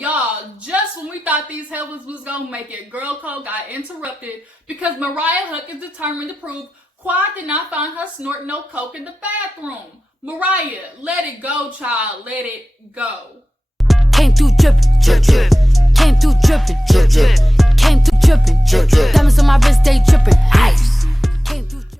y'all, just when we thought these heavens was gonna make it, girl code got interrupted because Mariah Hook is determined to prove Quad did not find her snorting no coke in the bathroom. Mariah, let it go, child. Let it go. Came through drippin', drip, drip. Came through drippin', drip, drip. Came through drippin', drip, drip. Diamonds on my wrist, they drippin', ice.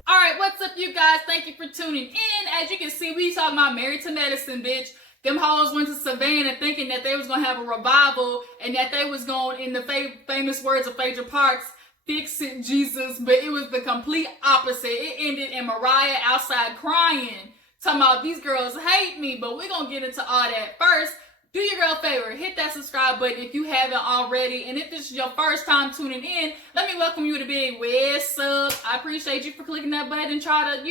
Alright, what's up, you guys? Thank you for tuning in. As you can see, we talking about Married to Medicine, bitch. Them hoes went to Savannah thinking that they was gonna have a revival and that they was going, in the famous words of Phaedra Parks, fix it, Jesus. But it was the complete opposite. It ended in Mariah outside crying, talking about these girls hate me. But we're gonna get into all that. First, do your girl a favor, hit that subscribe button if you haven't already. And if this is your first time tuning in, let me welcome you to Big West Sub. I appreciate you for clicking that button and try to,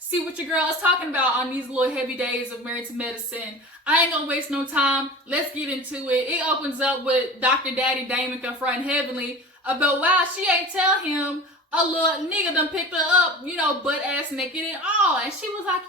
see what your girl is talking about on these little heavy days of Married to Medicine. I ain't gonna waste no time. Let's get into it. It opens up with Dr. Daddy Damon confronting Heavenly about why she ain't tell him a little nigga done picked her up, butt ass naked and all. And she was like,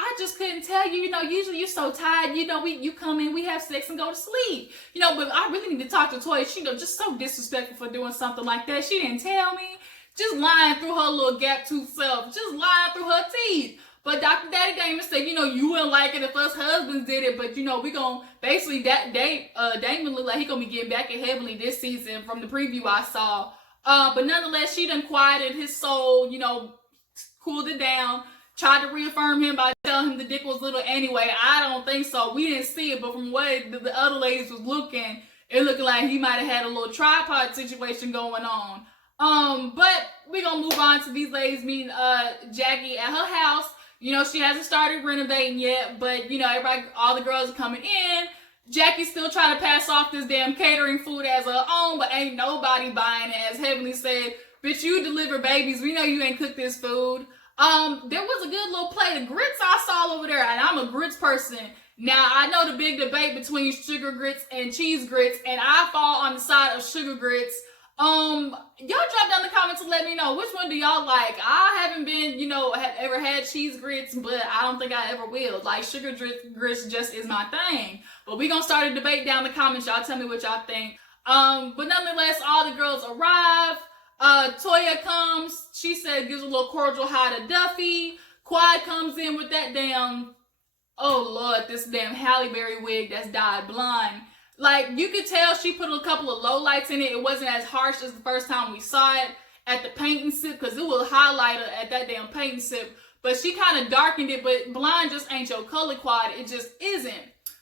I just couldn't tell you, usually you're so tired, you come in, we have sex and go to sleep. But I really need to talk to Toya. She just so disrespectful for doing something like that. She didn't tell me. Just lying through her little gap tooth self. Just lying through her teeth. But Dr. Daddy Damon said, you wouldn't like it if us husbands did it, but we gonna basically Damon look like he gonna be getting back at Heavenly this season from the preview I saw. But nonetheless, she done quieted his soul, cooled it down. Tried to reaffirm him by telling him the dick was little anyway. I don't think so. We didn't see it, but from what the other ladies was looking, it looked like he might have had a little tripod situation going on. But we're gonna move on to these ladies meeting Jackie at her house. She hasn't started renovating yet, but everybody, all the girls are coming in. Jackie's still trying to pass off this damn catering food as her own, but ain't nobody buying it. As Heavenly said, bitch, you deliver babies. We know you ain't cooked this food. There was a good little plate of grits I saw over there, and I'm a grits person. Now, I know the big debate between sugar grits and cheese grits, and I fall on the side of sugar grits. Y'all drop down in the comments and let me know, which one do y'all like? I haven't been, ever had cheese grits, but I don't think I ever will. Like, sugar grits just is my thing. But we gonna start a debate down in the comments. Y'all tell me what y'all think. But nonetheless, all the girls arrive. Toya comes, she said, gives a little cordial hi to Duffy. Quad comes in with that damn, oh Lord, this damn Halle Berry wig that's dyed blonde. Like, you could tell she put a couple of lowlights in it. It wasn't as harsh as the first time we saw it at the paint and sip, because it was highlighter at that damn paint and sip. But she kind of darkened it, but blonde just ain't your color, Quad. It just isn't.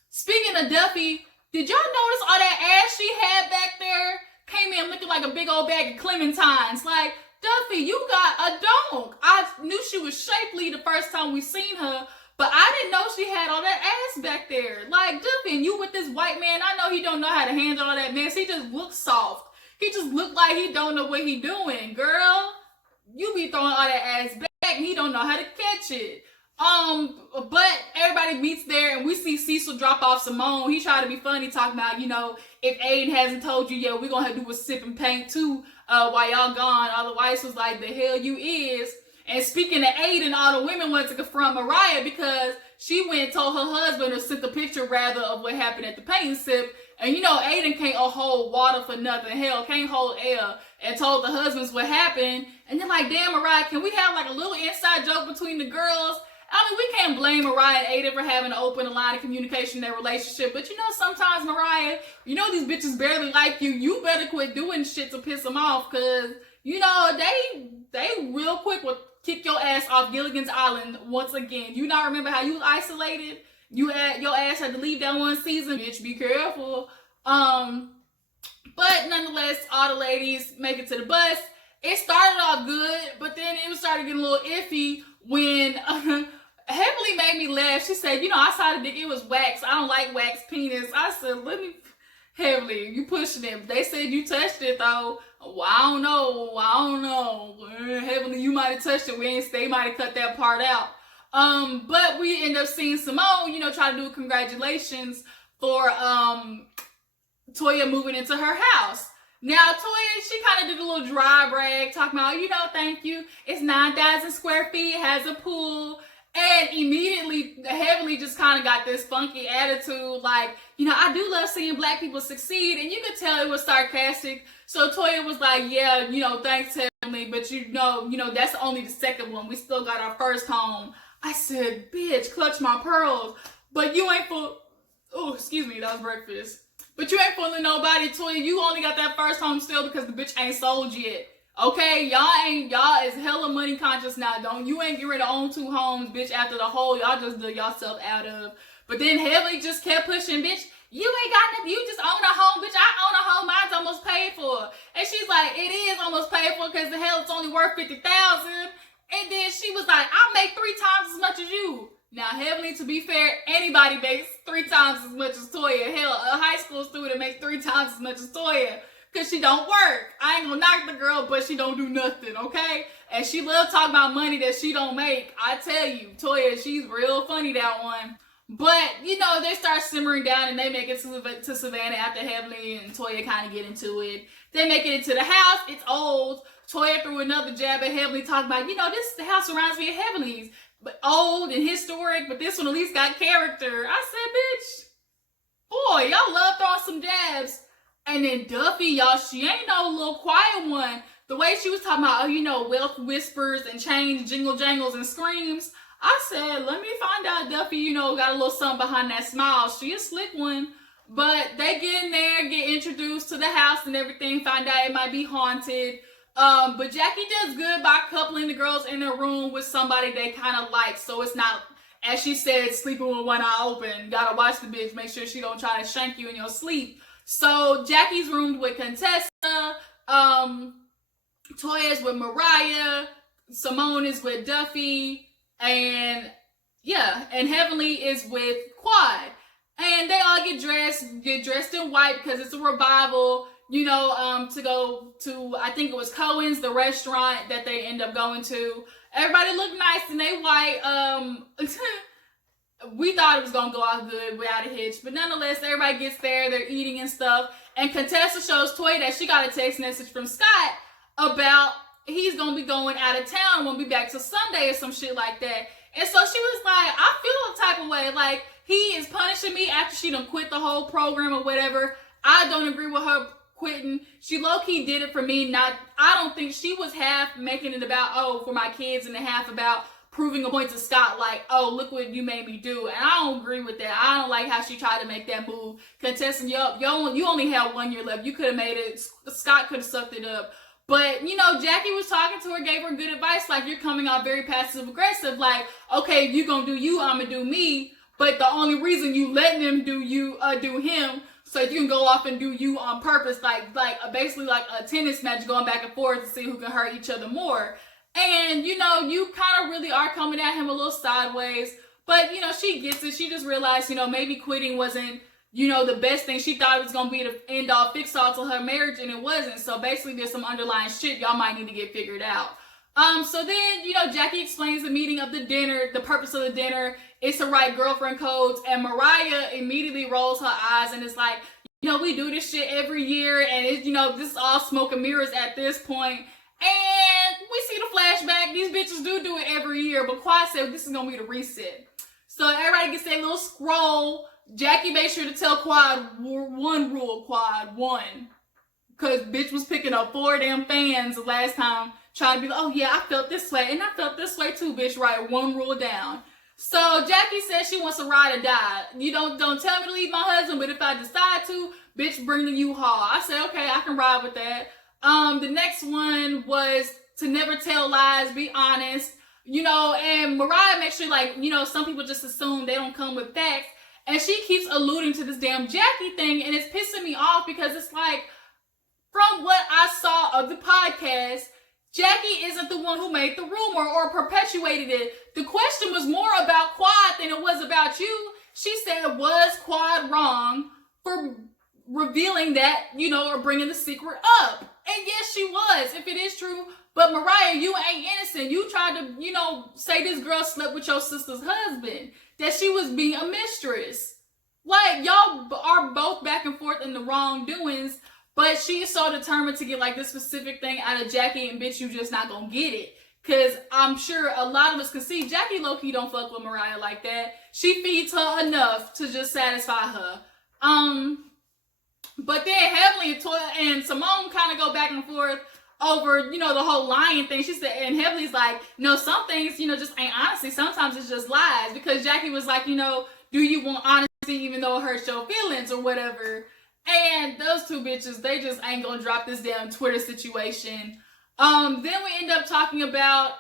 Speaking of Duffy, did y'all notice all that ass she had back there? Came in looking like a big old bag of clementines. Like, Duffy, you got a donk. I knew she was shapely the first time we seen her, but I didn't know she had all that ass back there. Like, Duffy, and you with this white man, I know he don't know how to handle all that mess. He just looks soft. He just looked like he don't know what he doing. Girl, you be throwing all that ass back and he don't know how to catch it. But everybody meets there and we see Cecil drop off Simone. He tried to be funny, talking about, if Aiden hasn't told you yet, we're gonna have to do a sip and paint too, while y'all gone. All the wives was like, the hell you is. And speaking of Aiden, all the women went to confront Mariah because she went and told her husband, or sent the picture rather, of what happened at the paint and sip. And Aiden can't hold water for nothing. Hell, can't hold air. And told the husbands what happened. And they're like, damn, Mariah, can we have like a little inside joke between the girls? I mean, we can't blame Mariah and Aiden for having an open line of communication in their relationship. But sometimes, Mariah, these bitches barely like you. You better quit doing shit to piss them off. Because, they real quick will kick your ass off Gilligan's Island once again. You not remember how you was isolated? Your ass had to leave that one season. Bitch, be careful. But nonetheless, all the ladies make it to the bus. It started off good, but then it started getting a little iffy when Heavenly made me laugh. She said, I saw the dick, it was wax. I don't like wax penis. I said, Heavenly, you pushing it. They said you touched it though. Well, I don't know. Heavenly, you might have touched it. They might have cut that part out. But we end up seeing Simone, try to do congratulations for Toya moving into her house. Now, Toya, she kind of did a little dry brag, talking about, thank you. It's 9,000 square feet, has a pool. And immediately, Heavenly just kind of got this funky attitude, like, I do love seeing black people succeed, and you could tell it was sarcastic. So Toya was like, yeah, thanks, Heavenly, but that's only the second one. We still got our first home. I said, bitch, clutch my pearls. But you ain't excuse me, that was breakfast. But you ain't fooling nobody, Toya. You only got that first home still because the bitch ain't sold yet. Okay, y'all is hella money conscious now. You ain't get ready to own 2 homes, bitch, after the whole y'all just dug yourself out of. But then Heavenly just kept pushing, bitch, you ain't got nothing, you just own a home, bitch, I own a home, mine's almost paid for. And she's like, it is almost paid for because the hell it's only worth $50,000. And then she was like, I'll make 3 times as much as you. Now, Heavenly, to be fair, anybody makes 3 times as much as Toya. Hell, a high school student makes 3 times as much as Toya. Because she don't work. I ain't gonna knock the girl, but she don't do nothing, okay? And she love talking about money that she don't make. I tell you, Toya, she's real funny, that one. But, they start simmering down and they make it to Savannah after Heavenly and Toya kind of get into it. They make it into the house. It's old. Toya threw another jab at Heavenly, talking about, the house reminds me of Heavenly's. But old and historic, but this one at least got character. I said, bitch, boy, y'all love throwing some jabs. And then Duffy, y'all, she ain't no little quiet one. The way she was talking about, wealth whispers and change, jingle jangles and screams. I said, let me find out Duffy, got a little something behind that smile. She a slick one. But they get in there, get introduced to the house and everything, find out it might be haunted. But Jackie does good by coupling the girls in their room with somebody they kind of like. So it's not, as she said, sleeping with one eye open. Gotta watch the bitch, make sure she don't try to shank you in your sleep. So Jackie's roomed with Contessa, Toya's with Mariah, Simone is with Duffy, and Heavenly is with Quad. And they all get dressed in white because it's a revival, to go to, I think it was Cohen's, the restaurant that they end up going to. Everybody looked nice and they white. We thought it was going to go out good without a hitch. But nonetheless, everybody gets there. They're eating and stuff. And Contessa shows Toya that she got a text message from Scott about he's going to be going out of town and won't be back till Sunday or some shit like that. And so she was like, I feel a type of way. Like, he is punishing me after she done quit the whole program or whatever. I don't agree with her quitting. She low-key did it for me. I don't think she was half making it about, for my kids, and half about proving a point to Scott, like, look what you made me do. And I don't agree with that. I don't like how she tried to make that move. Contestant, you only had 1 year left. You could have made it. Scott could have sucked it up. But, Jackie was talking to her, gave her good advice, like, you're coming out very passive-aggressive, like, okay, you gonna do you, I'm gonna do me, but the only reason you letting him do you, do him, so you can go off and do you on purpose, basically like a tennis match going back and forth to see who can hurt each other more. And, you kind of really are coming at him a little sideways. But, she gets it. She just realized, maybe quitting wasn't, the best thing. She thought it was going to be the end-all, fix-all to her marriage, and it wasn't. So, basically, there's some underlying shit y'all might need to get figured out. So then, Jackie explains the meaning of the dinner, the purpose of the dinner. It's to write girlfriend codes. And Mariah immediately rolls her eyes and is like, we do this shit every year. And, it's, this is all smoke and mirrors at this point. And we see the flashback. These bitches do it every year. But Quad said this is going to be the reset. So everybody gets their little scroll. Jackie made sure to tell Quad one rule, Quad, one. Because bitch was picking up 4 damn fans the last time. Trying to be like, oh yeah, I felt this way. And I felt this way too, bitch. Write 1 rule down. So Jackie says she wants to ride or die. You don't tell me to leave my husband. But if I decide to, bitch, bring the U-Haul. I said, okay, I can ride with that. The next one was to never tell lies, be honest, and Mariah makes sure, some people just assume they don't come with facts, and she keeps alluding to this damn Jackie thing, and it's pissing me off because it's like, from what I saw of the podcast, Jackie isn't the one who made the rumor or perpetuated it. The question was more about Quad than it was about you. She said, was Quad wrong for revealing that, or bringing the secret up? And yes, she was, if it is true. But Mariah, you ain't innocent. You tried to, say this girl slept with your sister's husband. That she was being a mistress. Like, y'all are both back and forth in the wrongdoings. But she is so determined to get, this specific thing out of Jackie. And bitch, you just not gonna get it. Because I'm sure a lot of us can see Jackie low-key don't fuck with Mariah like that. She feeds her enough to just satisfy her. But then Heavenly and Simone kind of go back and forth over, the whole lying thing. She said, and Heavenly's like, no, some things, just ain't honesty. Sometimes it's just lies. Because Jackie was like, do you want honesty even though it hurts your feelings or whatever? And those two bitches, they just ain't gonna drop this damn Twitter situation. Then we end up talking about,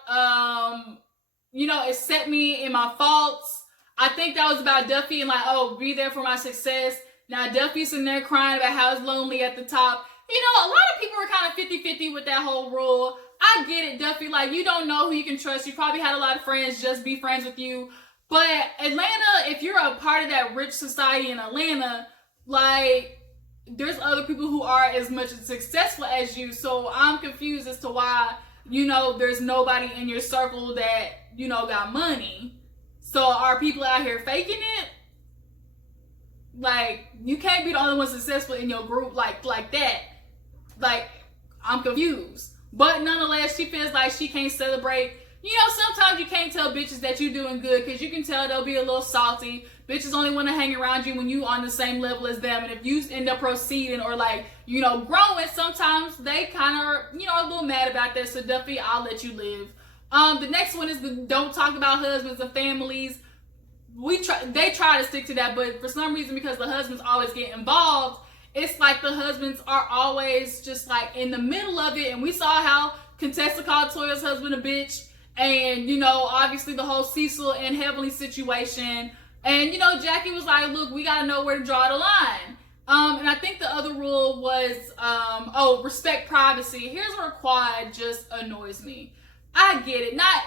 accept me and my faults. I think that was about Duffy and like, oh, be there for my success. Now Duffy's in there crying about how it's lonely at the top. A lot of people were kind of 50-50 with that whole rule. I get it, Duffy. Like, you don't know who you can trust. You probably had a lot of friends just be friends with you. But Atlanta, if you're a part of that rich society in Atlanta, like, there's other people who are as much as successful as you. So I'm confused as to why, there's nobody in your circle that, got money. So are people out here faking it? Like, you can't be the only one successful in your group like that. Like, I'm confused. But nonetheless, she feels like she can't celebrate. Sometimes you can't tell bitches that you doing good because you can tell they'll be a little salty. Bitches only want to hang around you when you on the same level as them. And if you end up proceeding or growing, sometimes they kind of are, a little mad about that. So Duffy, I'll let you live. The next one is the don't talk about husbands and families. They try to stick to that, but for some reason, because the husbands always get involved, it's like the husbands are always just like in the middle of it. And we saw how Contessa called Toya's husband a bitch. And, obviously the whole Cecil and Heavenly situation. And, Jackie was like, look, we got to know where to draw the line. And I think the other rule was, respect privacy. Here's where Quad just annoys me. I get it. Not,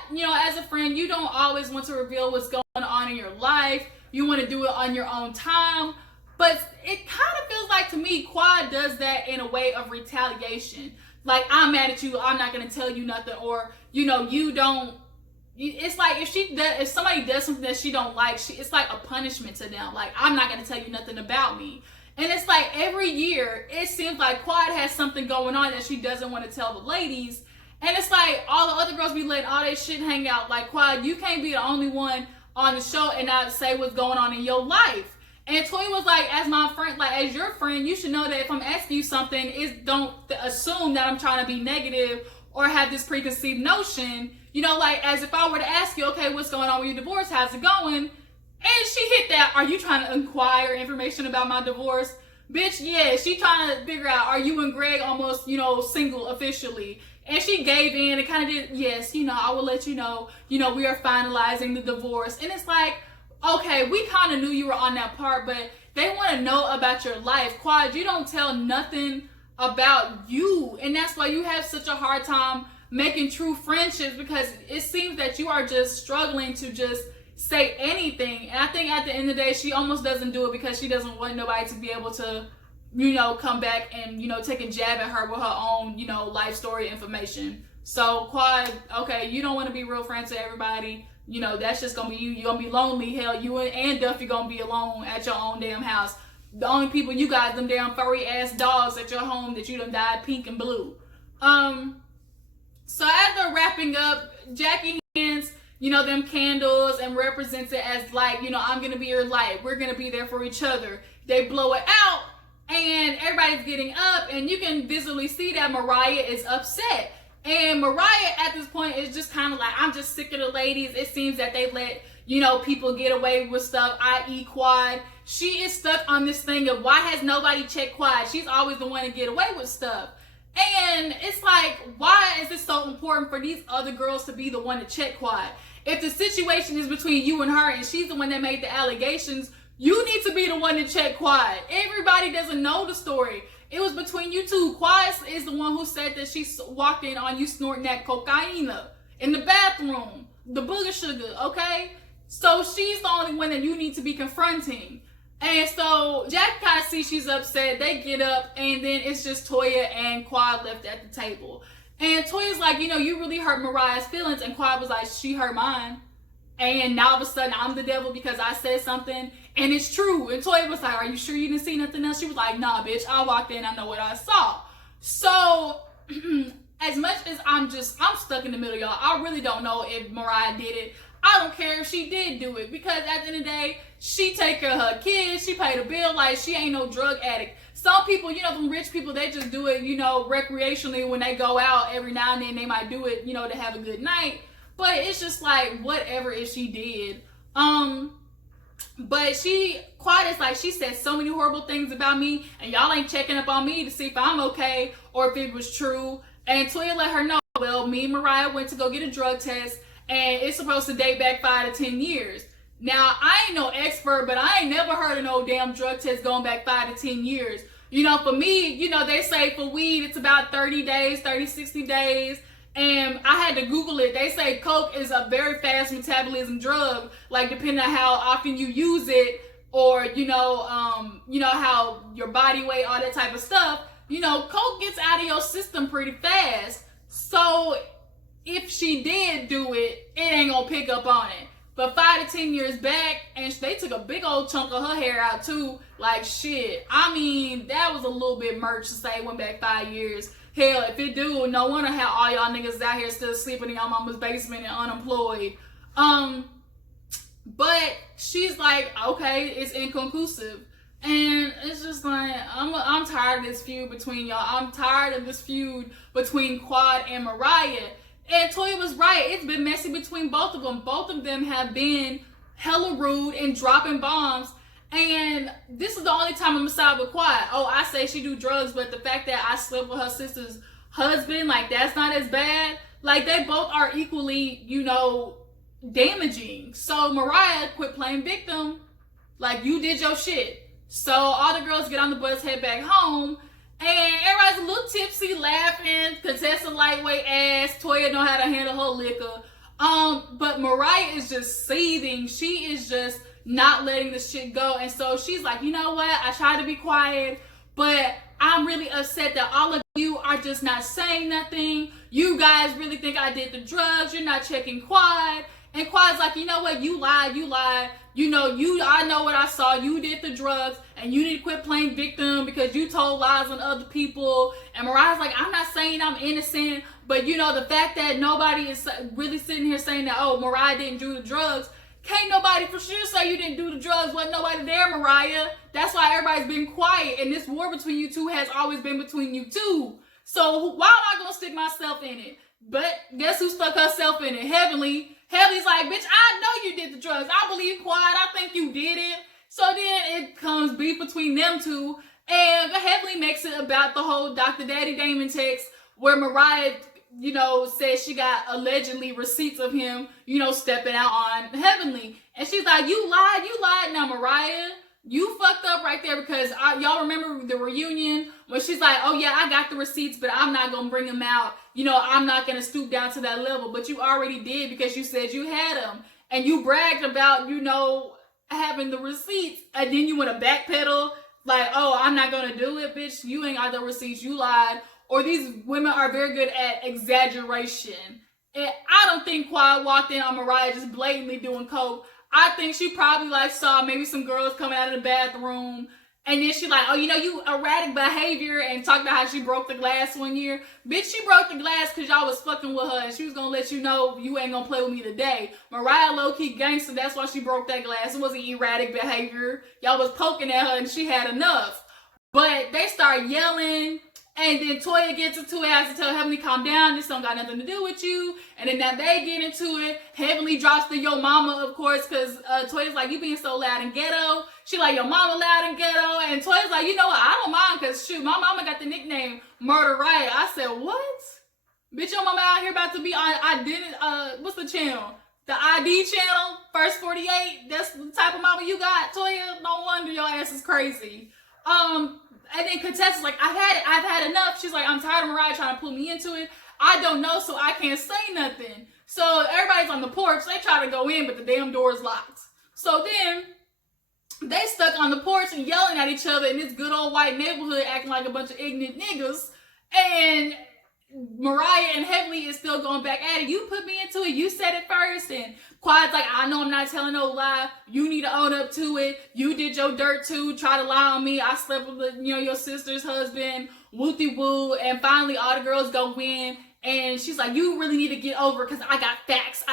as a friend, you don't always want to reveal what's going on in your life. You want to do it on your own time. But it kind of feels like to me, Quad does that in a way of retaliation. Like, I'm mad at you, I'm not going to tell you nothing. Or, you don't. It's like if somebody does something that she don't like, it's like a punishment to them. Like, I'm not going to tell you nothing about me. And it's like every year, it seems like Quad has something going on that she doesn't want to tell the ladies. And it's like all the other girls be letting all that shit hang out. Like, Quad, you can't be the only one on the show and not say what's going on in your life. And Toya was like, as my friend, like as your friend, you should know that if I'm asking you something, don't assume that I'm trying to be negative or have this preconceived notion. Like as if I were to ask you, okay, what's going on with your divorce? How's it going? And she hit that, are you trying to inquire information about my divorce? Bitch, yeah, she trying to figure out, are you and Greg almost, single officially? And she gave in and kind of did, yes, I will let you know, we are finalizing the divorce. And it's like, okay, we kind of knew you were on that part, but they want to know about your life. Quad, you don't tell nothing about you. And that's why you have such a hard time making true friendships, because it seems that you are just struggling to just say anything. And I think at the end of the day, she almost doesn't do it because she doesn't want nobody to be able to, come back and, take a jab at her with her own, life story information. So Quad, okay, you don't want to be real friends with everybody. That's just gonna be you. You're gonna be lonely. Hell, you and Duffy gonna be alone at your own damn house. The only people you got, them damn furry ass dogs at your home that you done dyed pink and blue. So after wrapping up, Jackie hands, them candles and represents it as like, I'm gonna be your light. We're gonna be there for each other. They blow it out and everybody's getting up and you can visibly see that Mariah is upset. And Mariah at this point is just kind of like, I'm just sick of the ladies. It seems that they let, people get away with stuff, i.e. Quad. She is stuck on this thing of why has nobody checked Quad? She's always the one to get away with stuff. And it's like, why is it so important for these other girls to be the one to check Quad? If the situation is between you and her and she's the one that made the allegations, you need to be the one to check Quad. Everybody doesn't know the story. It was between you two. Quad is the one who said that she walked in on you snorting that cocaine in the bathroom, the booger sugar, okay? So she's the only one that you need to be confronting. And so Jack kind of sees she's upset. They get up, and then it's just Toya and Quad left at the table. And Toya's like, you really hurt Mariah's feelings. And Quad was like, she hurt mine. And now all of a sudden I'm the devil because I said something and it's true. And Toya was like, are you sure you didn't see nothing else? She was like, nah, bitch, I walked in, I know what I saw. So as much as I'm stuck in the middle, y'all. I really don't know if Mariah did it. I don't care if she did do it, because at the end of the day, she take care of her kids, she paid a bill, like she ain't no drug addict. Some people, you know, them rich people, they just do it, you know, recreationally when they go out every now and then. They might do it, you know, to have a good night. But it's just like, whatever if she did. But she, quiet as like, she said so many horrible things about me, and y'all ain't checking up on me to see if I'm okay or if it was true. And Toya let her know, well, me and Mariah went to go get a drug test, and it's supposed to date back 5 to 10 years. Now, I ain't no expert, but I ain't never heard of no damn drug test going back 5 to 10 years. You know, for me, you know, they say for weed, it's about 30 days, 30, 60 days. And I had to Google it. They say coke is a very fast metabolism drug, like depending on how often you use it, or you know how your body weight, all that type of stuff. You know, coke gets out of your system pretty fast. So if she did do it, it ain't gonna pick up on it. But 5 to 10 years back, and they took a big old chunk of her hair out too. Like shit. I mean, that was a little bit merch to say it went back 5 years. Hell, if it do, no wonder how all y'all niggas out here still sleeping in y'all mama's basement and unemployed. But she's like, okay, it's inconclusive. And it's just like, I'm tired of this feud between y'all. I'm tired of this feud between Quad and Mariah. And Toya was right. It's been messy between both of them. Both of them have been hella rude and dropping bombs. And this is the only time I'm side with Quad. Oh, I say she do drugs, but the fact that I slept with her sister's husband, like, that's not as bad. Like, they both are equally, you know, damaging. So Mariah, quit playing victim. Like, you did your shit. So all the girls get on the bus, head back home, and everybody's a little tipsy, laughing. Contessa lightweight ass. Toya know how to handle her liquor. But Mariah is just seething. She is just not letting the shit go. And so she's like, you know what? I try to be quiet, but I'm really upset that all of you are just not saying nothing. You guys really think I did the drugs. You're not checking Quad. And Quad's like, you know what? You lied. You know, I know what I saw. You did the drugs, and you need to quit playing victim because you told lies on other people. And Mariah's like, I'm not saying I'm innocent, but you know, the fact that nobody is really sitting here saying that, oh, Mariah didn't do the drugs, can't nobody for sure say you didn't do the drugs. Wasn't nobody there, Mariah. That's why everybody's been quiet, and this war between you two has always been between you two. So why am I gonna stick myself in it? But guess who stuck herself in it? Heavenly. Heavenly's like, bitch, I know you did the drugs. I believe Quad. I think you did it. So then it comes beef between them two. And Heavenly makes it about the whole Dr. Daddy Damon text where Mariah, you know, says she got allegedly receipts of him, you know, stepping out on Heavenly. And she's like, you lied. Now, Mariah, you fucked up right there, because y'all remember the reunion when she's like, oh yeah, I got the receipts, but I'm not going to bring them out. You know, I'm not going to stoop down to that level. But you already did, because you said you had them. And you bragged about, you know, having the receipts. And then you want to backpedal like, oh, I'm not going to do it, bitch. You ain't got the receipts. You lied. Or these women are very good at exaggeration. And I don't think Quad walked in on Mariah just blatantly doing coke. I think she probably like saw maybe some girls coming out of the bathroom, and then she like, oh, you know, you erratic behavior, and talked about how she broke the glass one year. Bitch, she broke the glass because y'all was fucking with her, and she was gonna let you know you ain't gonna play with me today. Mariah low-key gangster, that's why she broke that glass. It wasn't erratic behavior. Y'all was poking at her, and she had enough. But they start yelling, and then Toya gets into it, has to tell Heavenly, calm down, this don't got nothing to do with you. And then now they get into it. Heavenly drops the yo mama, of course, because Toya's like, you being so loud and ghetto. She like, your mama loud and ghetto. And Toya's like, you know what, I don't mind, because shoot, my mama got the nickname Murder Riot. I said, what? Bitch, your mama out here about to be on, what's the channel? The ID channel, First 48. That's the type of mama you got, Toya. No wonder your ass is crazy. And then Contessa's like, I've had enough. She's like, I'm tired of Mariah trying to pull me into it. I don't know, so I can't say nothing. So everybody's on the porch. They try to go in, but the damn door's locked. So then they stuck on the porch and yelling at each other in this good old white neighborhood, acting like a bunch of ignorant niggas. And Mariah and Heavenly is still going back at it. You put me into it. You said it first. And Quad's like, I know I'm not telling no lie. You need to own up to it. You did your dirt too. Try to lie on me. I slept with, you know, your sister's husband. Wooty woo. And finally all the girls go in. And she's like, you really need to get over because I got facts.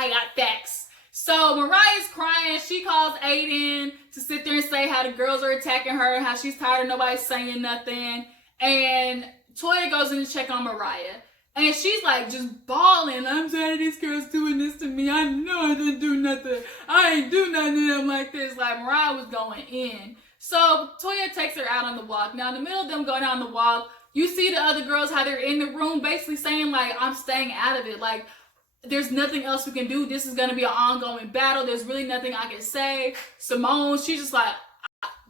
So Mariah's crying. She calls Aiden to sit there and say how the girls are attacking her, how she's tired of nobody saying nothing. And Toya goes in to check on Mariah. And she's like just bawling. I'm tired of these girls doing this to me. I know I didn't do nothing. I ain't do nothing to them like this. Like Mariah was going in. So Toya takes her out on the walk. Now in the middle of them going down the walk, you see the other girls, how they're in the room basically saying like, I'm staying out of it. Like, there's nothing else we can do. This is going to be an ongoing battle. There's really nothing I can say. Simone, she's just like,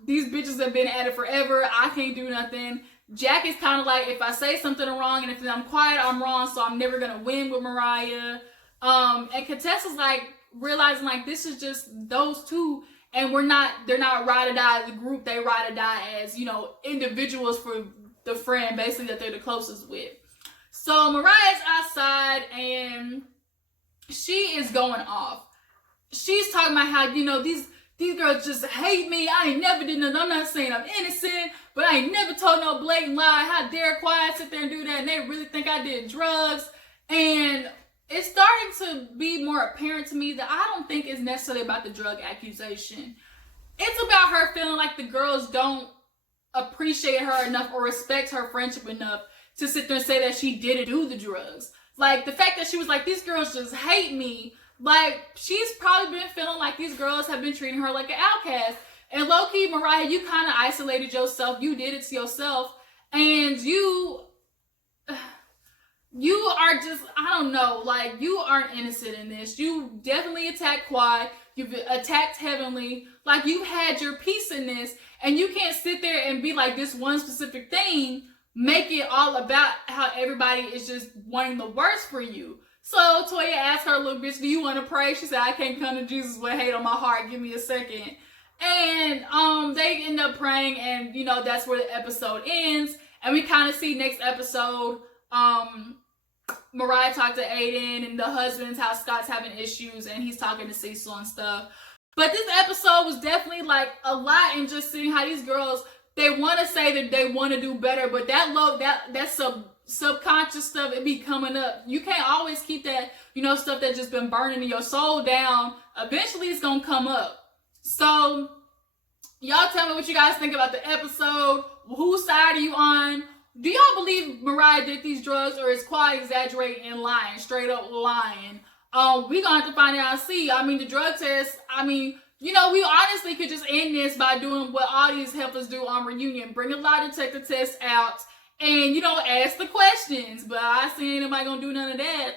these bitches have been at it forever. I can't do nothing. Jack is kind of like, if I say something wrong and if I'm quiet, I'm wrong. So I'm never going to win with Mariah. And Contessa's like realizing like this is just those two. And they're not ride or die as a group. They ride or die as, individuals for the friend basically that they're the closest with. So Mariah's outside and she is going off. She's talking about how, these girls just hate me. I ain't never did nothing. I'm not saying I'm innocent, but I ain't never told no blatant lie. How dare Quiet sit there and do that? And they really think I did drugs. And it's starting to be more apparent to me that I don't think it's necessarily about the drug accusation. It's about her feeling like the girls don't appreciate her enough or respect her friendship enough to sit there and say that she didn't do the drugs. Like, the fact that she was like, these girls just hate me. Like, she's probably been feeling like these girls have been treating her like an outcast. And low-key, Mariah, you kind of isolated yourself. You did it to yourself. And you are just, I don't know, like, you aren't innocent in this. You definitely attacked Quad. You've attacked Heavenly. Like, you had your piece in this. And you can't sit there and be like, this one specific thing, make it all about how everybody is just wanting the worst for you. So Toya asked her, little bitch, do you want to pray? She said, I can't come to Jesus with hate on my heart. Give me a second. And they end up praying, and that's where the episode ends. And we kind of see next episode, Mariah talked to Aiden and the husbands, how Scott's having issues, and he's talking to Cecil and stuff. But this episode was definitely like a lot in just seeing how these girls, they want to say that they want to do better, but that subconscious stuff, it be coming up. You can't always keep that, stuff that just been burning in your soul down. Eventually it's going to come up. So y'all tell me what you guys think about the episode. Whose side are you on? Do y'all believe Mariah did these drugs, or is Quad exaggerating and lying, straight up lying? We gonna have to find out and see. I mean, the drug test, we honestly could just end this by doing what all these helpers do on Reunion. Bring a lie detector test out and, ask the questions. But I see anybody gonna do none of that.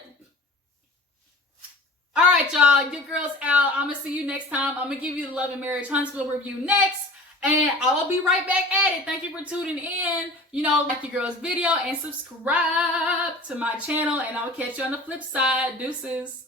All right, y'all, your girl's out. I'm gonna see you next time. I'm gonna give you the Love and Marriage Huntsville review next. And I'll be right back at it. Thank you for tuning in. Like your girl's video and subscribe to my channel. And I'll catch you on the flip side. Deuces.